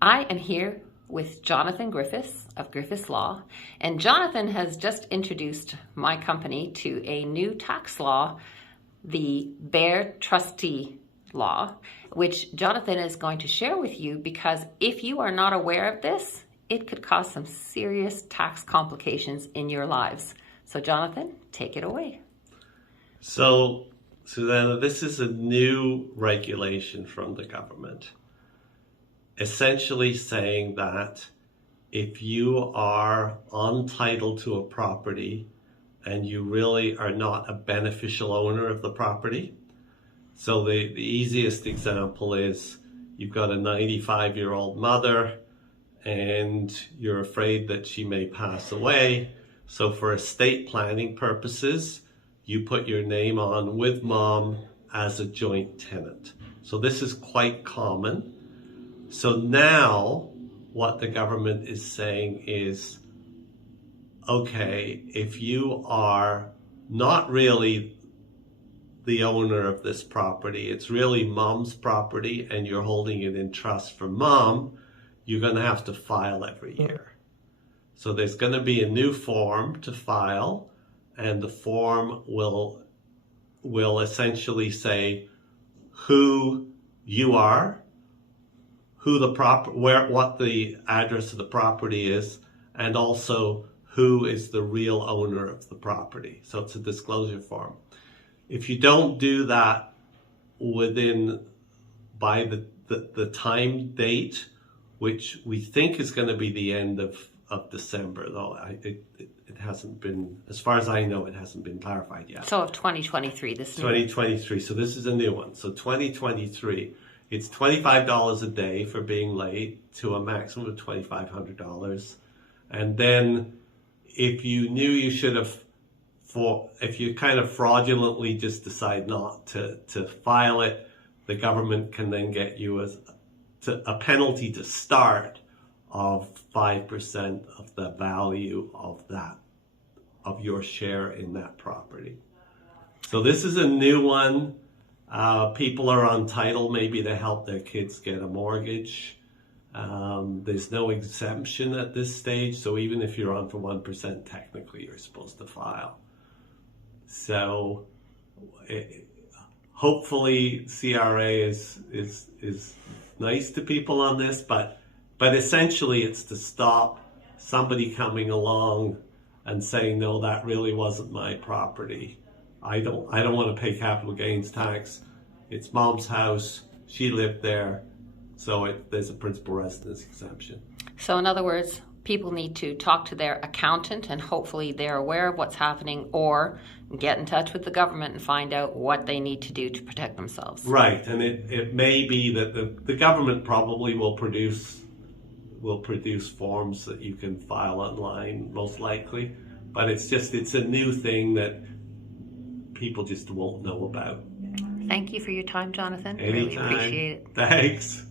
I am here with Jonathan Griffiths of Griffiths Law, and Jonathan has just introduced my company to a new tax law, the Bare Trustee Law, which Jonathan is going to share with you because if you are not aware of this, it could cause some serious tax complications in your lives. So Jonathan, take it away. So, Susanna, this is a new regulation from the government, essentially saying that if you are entitled to a property and you really are not a beneficial owner of the property, so the easiest example is you've got a 95-year-old mother and you're afraid that she may pass away. So for estate planning purposes, you put your name on with mom as a joint tenant. So this is quite common. So now what the government is saying is, okay, if you are not really the owner of this property, it's really mom's property and you're holding it in trust for mom, you're going to have to file every year. So there's going to be a new form to file, and the form will essentially say who you are, who the what the address of the property is, and also who is the real owner of the property. So it's a disclosure form. If you don't do that by the time date, which we think is going to be the end of December, though it hasn't been, as far as I know, it hasn't been clarified yet. So of 2023, this 2023. So this is a new one. So 2023, it's $25 a day for being late to a maximum of $2,500. And then if you knew you should have, if you kind of fraudulently just decide not to file it, the government can then get you a penalty to start of 5% of the value of your share in that property. So this is a new one. People are on title maybe to help their kids get a mortgage. There's no exemption at this stage, so even if you're on for 1%, technically you're supposed to file. So hopefully CRA is nice to people on this, but essentially it's to stop somebody coming along and saying, no, that really wasn't my property. I don't want to pay capital gains tax. It's mom's house. She lived there. So there's a principal residence exemption. So in other words, people need to talk to their accountant and hopefully they're aware of what's happening, or get in touch with the government and find out what they need to do to protect themselves. Right. And it may be that the government probably will produce forms that you can file online, most likely. But it's a new thing that people just won't know about. Thank you for your time, Jonathan. Anytime. Really appreciate it. Thanks.